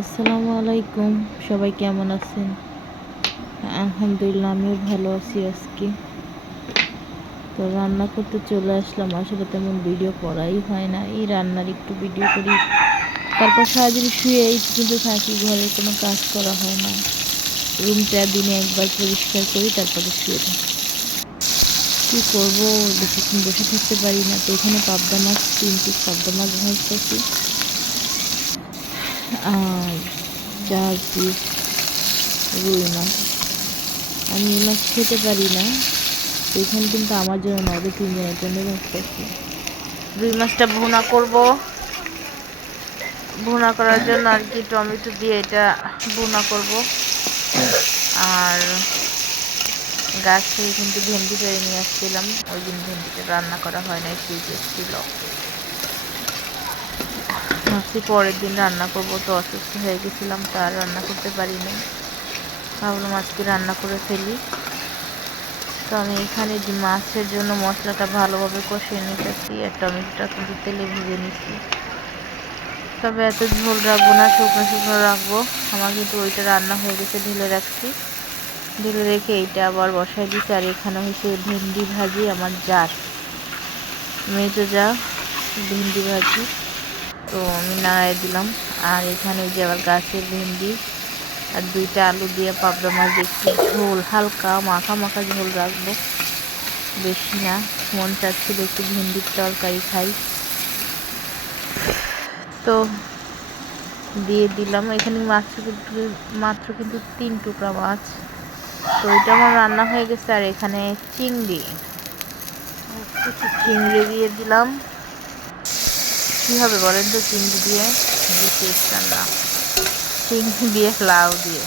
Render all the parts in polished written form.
আসসালামু আলাইকুম। সবাই কেমন আছেন? আলহামদুলিল্লাহ, আমিও ভালো আছি আজকে। তো রান্না করতে চলে আসলাম। আসলে তেমন ভিডিও করাই হয় না, এই রান্নার একটু ভিডিও করি। তারপর সারাদিন শুয়েই কিন্তু থাকি, ঘরের কোনো কাজ করা হয় না। রুমটা দিনে একবার পরিষ্কার করি, তারপরে শুয়ে থাকি। কী করবো, বেশিক্ষণ বসে থাকতে পারি না। তো এখানে পাবদা মাছ, 3 পিস পাবদা মাছ ভাজতেছি, আর 4 পিস রুই মাছ। আমি এই মাছ খেতে পারি না, তো এখানে কিন্তু আমার জন্য না, ওদের 3 জনের জন্য ভাজতেছি। রুই মাছটা ভুনা করব। ভুনা করার জন্য আর কি টমেটো দিয়ে এটা ভুনা করব। আর গাছ থেকে কিন্তু ভেন্ডি পেরে নিয়ে আসছিলাম, ওই দিন ভেন্ডিটা রান্না করা হয় না, ফ্রিজে ছিল। ভাবছি পরের দিন রান্না করব, তো অসুস্থ হয়ে গেছিলাম, তো আর রান্না করতে পারিনি। ভাবলাম আজকে রান্না করে ফেলি। তো আমি এখানে মাছের জন্য মশলাটা ভালোভাবে কষিয়ে নিতেছি, আর টমেটোটা কিন্তু তেলে ভেজে নিচ্ছি। তবে এত ঝোল রাখবো না, শুকনো শুকনো রাখবো। আমার কিন্তু ওইটা রান্না হয়ে গেছে, ঢেলে রাখছি। ঢেলে রেখে এইটা আবার বসাই দিচ্ছি। আর এখানে হচ্ছে ভেন্ডি ভাজি, আমার জাত মেয়েতো যা ভেন্ডি ভাজি, তো আমি নাড়াই দিলাম। আর এখানে যে আবার গাছের ভেন্ডি আর 2টা আলু দিয়ে পাবদা মাছ, একটু ঝোল, হালকা মাখা মাখা ঝোল রাখবো, বেশি না। মন চাচ্ছিল একটু ভেন্ডির তরকারি খাই, তো দিয়ে দিলাম। এখানে মাত্র কিন্তু 3 টুকরা মাছ, তো এটা আমার রান্না হয়ে গেছে। আর এখানে চিংড়ি, কিছু চিংড়ি দিয়ে দিলাম। কী হবে বলেন তো চিংড়ি দিয়ে? বিশেষ রান্না, চিংড়ি দিয়ে লাউ দিয়ে।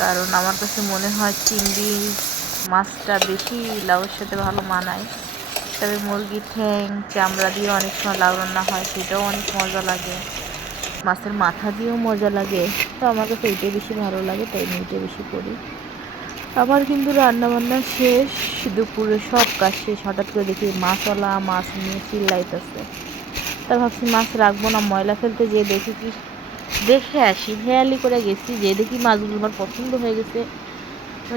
কারণ আমার কাছে মনে হয় চিংড়ি মাছটা বেশি লাউয়ের সাথে ভালো মানায়। তবে মুরগির ঠ্যাং, চামড়া দিয়ে অনেক সময় লাউ রান্না হয়, সেটাও অনেক মজা লাগে। মাছের মাথা দিয়েও মজা লাগে, তো আমার কাছে এইটাই বেশি ভালো লাগে, তাই আমি এইটাই বেশি করি। আমার কিন্তু রান্নাবান্না শেষ, দুপুরে সব কাজ শেষ। হঠাৎ করে দেখি মাছওয়ালা মাছ নিয়ে চিল্লাইতেছে। তা ভাবছি মাছ রাখবো না, ময়লা ফেলতে যেয়ে দেখি কি, দেখে আসি, হেয়ালি করে গেছি, যে দেখি মাছগুলো আমার পছন্দ হয়ে গেছে।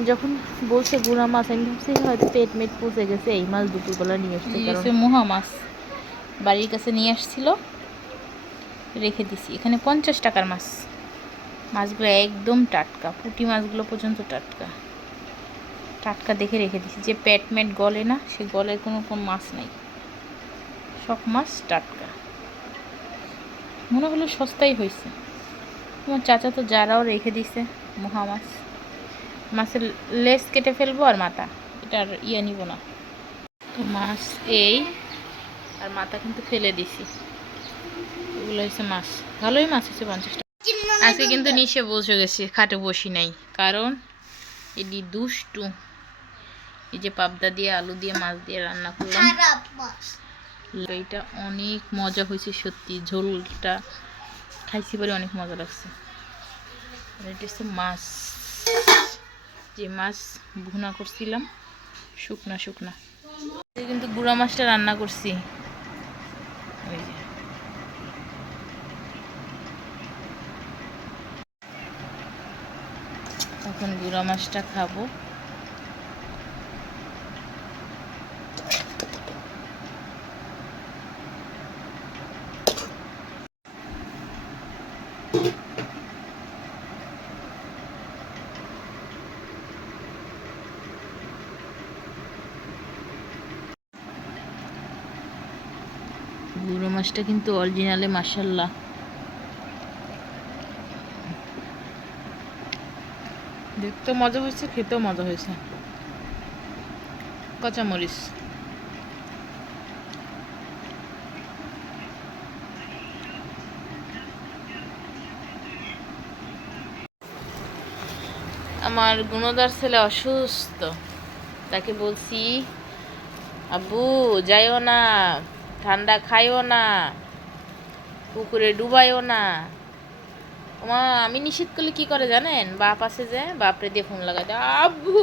যখন বলছে গুড়া মাছ, আমি ভাবছি হয়তো পেট মেট পচে গেছে, এই মাছ দুপুরবেলা নিয়ে এসছে। কারণ মহা মাছ বাড়ির কাছে নিয়ে আসছিল, রেখে দিছি। এখানে 50 টাকার মাছ। মাছগুলো একদম টাটকা, পুঁটি মাছগুলো পর্যন্ত টাটকা টাটকা দেখে রেখে দিছি। যে পেট মেট গলে না, সে গলের কোনো মাছ নাই, সব মাছ টাটকা। মনে হলো সস্তাই হয়েছে। আমার চাচা তো যারাও রেখে দিছে মহা মাছ। মাছের লেজ কেটে ফেলবো আর মাথা, এটা আর নিব না। তো মাছ এই, আর মাথা কিন্তু ফেলে দিছি। এগুলো হচ্ছে মাছ, ভালোই মাছ হচ্ছে 50 টাকা। আজকে কিন্তু নিচে বসে গেছি, খাটে বসি নাই, কারণ এটি দুষ্টু। এই যে পাবদা দিয়ে আলু দিয়ে মাছ দিয়ে রান্না করলাম, এইটা অনেক মজা হয়েছে সত্যি। ঝোলটা খাইছি পরে অনেক মজা লাগছে। আর এটা হচ্ছে মাছ, যে মাছ ভুনা করছিলাম শুকনা শুকনা। কিন্তু গুঁড়া মাছটা রান্না করছি, ওই যে এখন গুঁড়া মাছটা খাবো। গুঁড়ো মাছটা কিন্তু অরিজিনালে মাশাল্লাহ, দেখতেও মজা হয়েছে, খেতেও মজা হয়েছে। কাঁচামরিচ, আমার গুণদার ছেলে অসুস্থ, তাকে বলছি আব্বু যাইও না, ঠান্ডা খাইও না, পুকুরে ডুবাইও না। মা আমি নিষেধ করলে কি করে জানেন? বাপ আছে যে, বাপরে দিয়ে ফোন লাগাই দেয়, আব্বু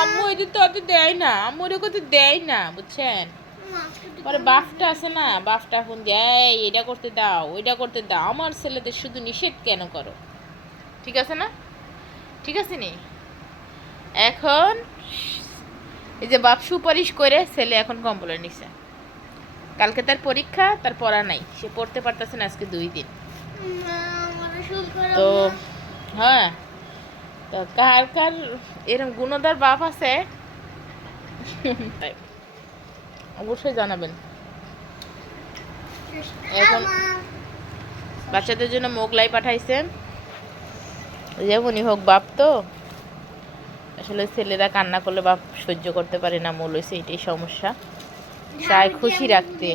আম্মু এটা তো অত দেয় না, আম্মু ওর কথা দেয় না, বুঝছেন? পরে বাফটা আছে না, বাফটা ফোন দিয়ে এটা করতে দাও, ওইটা করতে দাও। আমার ছেলেদের শুধু নিষেধ কেন করো? ঠিক আছে না? ঠিক আছে নি? এখন এই যে বাপ সুপারিশ করে ছেলে এখন কম্বলে নিছে। কালকে তার পরীক্ষা, তার পড়া নাই, সে পড়তে পারতেছে না আজকে 2 দিন। তো হ্যাঁ, তো কার কার এরকম গুণদার বাপ আছে তাই অবশ্যই জানাবেন। এখন বাচ্চাদের জন্য মোগলাই পাঠাইছে, যেমনই হোক বাপ তো আসলে ছেলেরা কান্না করলে বাপ সহ্য করতে পারে না, মূল হয়েছে এটাই সমস্যা, চায় খুশি রাখতে।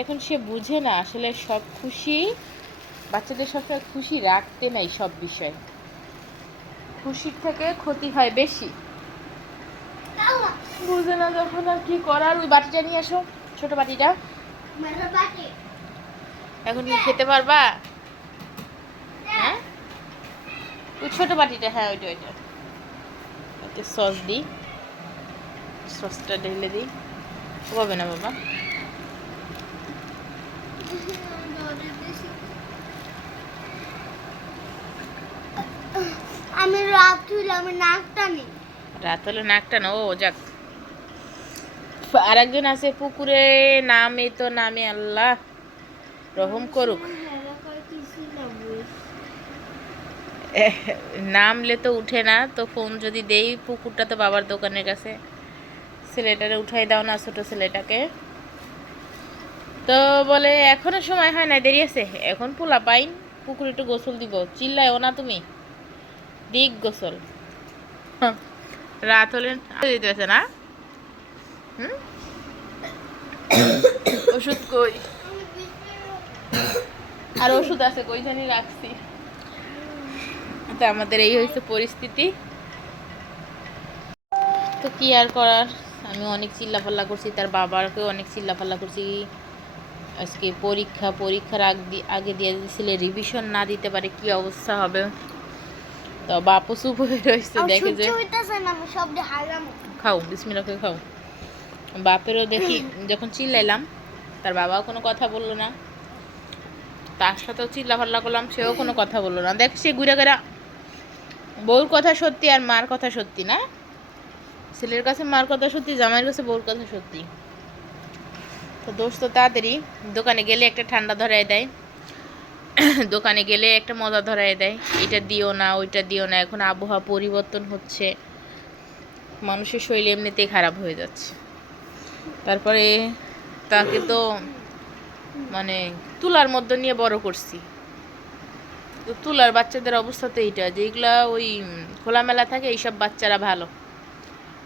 এখন সে বুঝে না আসলে সব খুশি, বাচ্চাদের সবসময় খুশি রাখতে নাই, সব বিষয় খুশির থেকে ক্ষতি হয় বেশি, বুঝে না যখন। আর কি করার, ওই বাটিটা নিয়ে আসো, ছোট বাটিটা। এখন কি খেতে পারবা? হ্যাঁ, ওই ছোট বাটিটা, হ্যাঁ ওইটা ওইটা। একটা সস দিই, সসটা ঢেলে দিই, হবে না বাবা? আমি রাত হইলে আমি নাক টানি। রাত হলে নাক টানো? ও যাক। আর একজন আছে পুকুরে, নামে তো নামে, আল্লাহ রহম করুক। নামলে তো উঠে না, তো ফোন যদি দেই, পুকুরটা তো বাবার দোকানের কাছে, ছেলেটারে উঠাই দাও না, ছোট ছেলেটাকে। তো বলে এখনো সময় হয় না, দেরি আছে, এখন পোলা পাইন, পুকুরে একটু গোসল দিব। চিল্লায়ও না তুমি, দিক গোসল। রাত হলে দিতেছে না। ওষুধ কই? আর ওষুধ আছে কই জানি রাখছি। তো আমাদের এই হয়েছে পরিস্থিতি, তো কি আর করার। আমি অনেক চিল্লাপাল্লা করছি, তার বাবাকেও অনেক চিল্লাপাল্লা করছি। আজকে পরীক্ষা, পরীক্ষার আগে দিয়ে দিয়েছিলে, রিভিশন না দিতে পারে কি অবস্থা হবে। তো বাপু চুপ হয়ে রয়েছে, দেখে যে খাও, বিসমিল্লাহ করে খাও। বাপেরও দেখি যখন চিল্লাইলাম, তার বাবাও কোনো কথা বললো না, তার সাথেও চিল্লাপাল্লা করলাম, সেও কোনো কথা বললো না। দেখ সে ঘুরে ঘুরে, বউর কথা সত্যি আর মার কথা সত্যি না, ছেলের কাছে মার কথা সত্যি, জামাইয়ের কাছে বউর কথা সত্যি। তো দোষ তো তাড়াতাড়ি, দোকানে গেলে একটা ঠান্ডা ধরায় দেয়, দোকানে গেলে একটা মজা ধরায় দেয়, এটা দিও না, ওইটা দিও না। এখন আবহাওয়া পরিবর্তন হচ্ছে, মানুষের শরীর এমনিতেই খারাপ হয়ে যাচ্ছে। তারপরে তাকে তো মানে তুলার মধ্যে নিয়ে বড় করছি, তো তুলার বাচ্চাদের অবস্থা তো এইটা, যেগুলা ওই খোলামেলা থাকে, এইসব বাচ্চারা ভালো,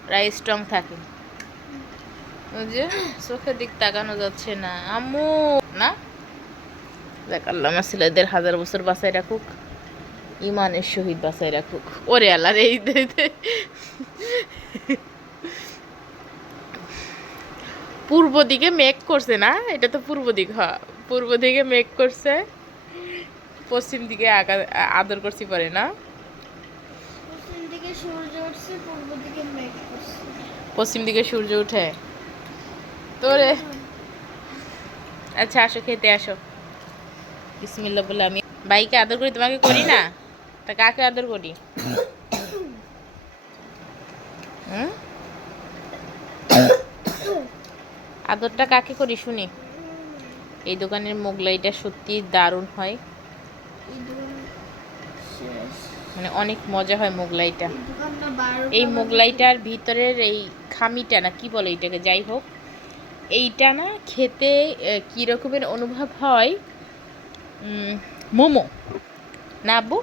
ওরা স্ট্রং থাকে। ওই যে চোখের দিক তাকানো যাচ্ছে না, আম্মু না। দেখ আল্লাহ আমার ছেলেদের 1000 বছর বাঁচাই রাখুক, ইমানের সহিত বাঁচাই রাখুক। ওরে আল্লাহ রে, পূর্ব দিকে মেঘ করছে না, এটা তো পূর্ব দিক, হ্যাঁ পূর্ব দিকে মেঘ করছে, পশ্চিম দিকে আদর করছি পরে না, পশ্চিম দিকে সূর্য উঠছে, পূর্ব দিকে মেঘ করছে। পশ্চিম দিকে সূর্য উঠে তোরে। আচ্ছা আসো, খেতে আসো, বিসমিল্লাহ বলে। আমি বাইকে আদর করি, তোমাকে করি না? তা কাকে আদর করি? আদরটা কাকে করি শুনি? এই দোকানের মোগলাইটা সত্যি দারুণ হয়, মানে অনেক মজা হয় মোগলাইটা। এই মোগলাইটার ভিতরের এই খামিটা না কি বলে এইটাকে, যাই হোক, এইটা না খেতে কী রকমের অনুভব হয়, মোমো না আব্বু,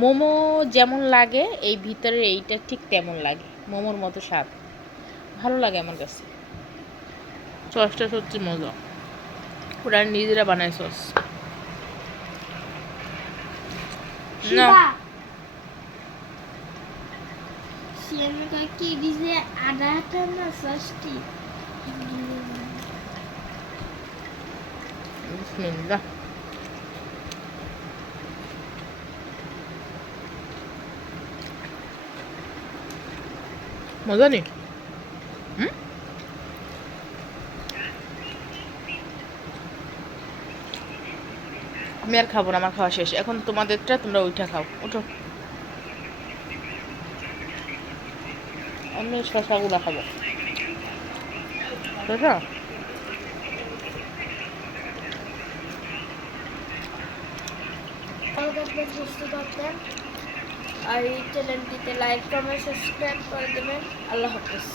মোমো যেমন লাগে এই ভিতরের এইটা ঠিক তেমন লাগে, মোমোর মতো স্বাদ, ভালো লাগে আমার কাছে। সসটা সত্যি মজা, ওরা নিজেরা বানায় সস না। কি দিছে আদাটা না সসটি, বিসমিল্লাহ। মজা নেই? আমি আর খাবো না, আমার খাওয়া শেষ। এখন তোমাদেরটা তোমরা ওইটা খাও, ওঠো। আমি শশাগুলো খাবো। শশা ভালো থাকবেন, সুস্থ থাকবেন, আর এই চ্যানেলটিতে লাইক কমেন্ট সাবস্ক্রাইব করে দেবেন। আল্লাহ হাফেজ।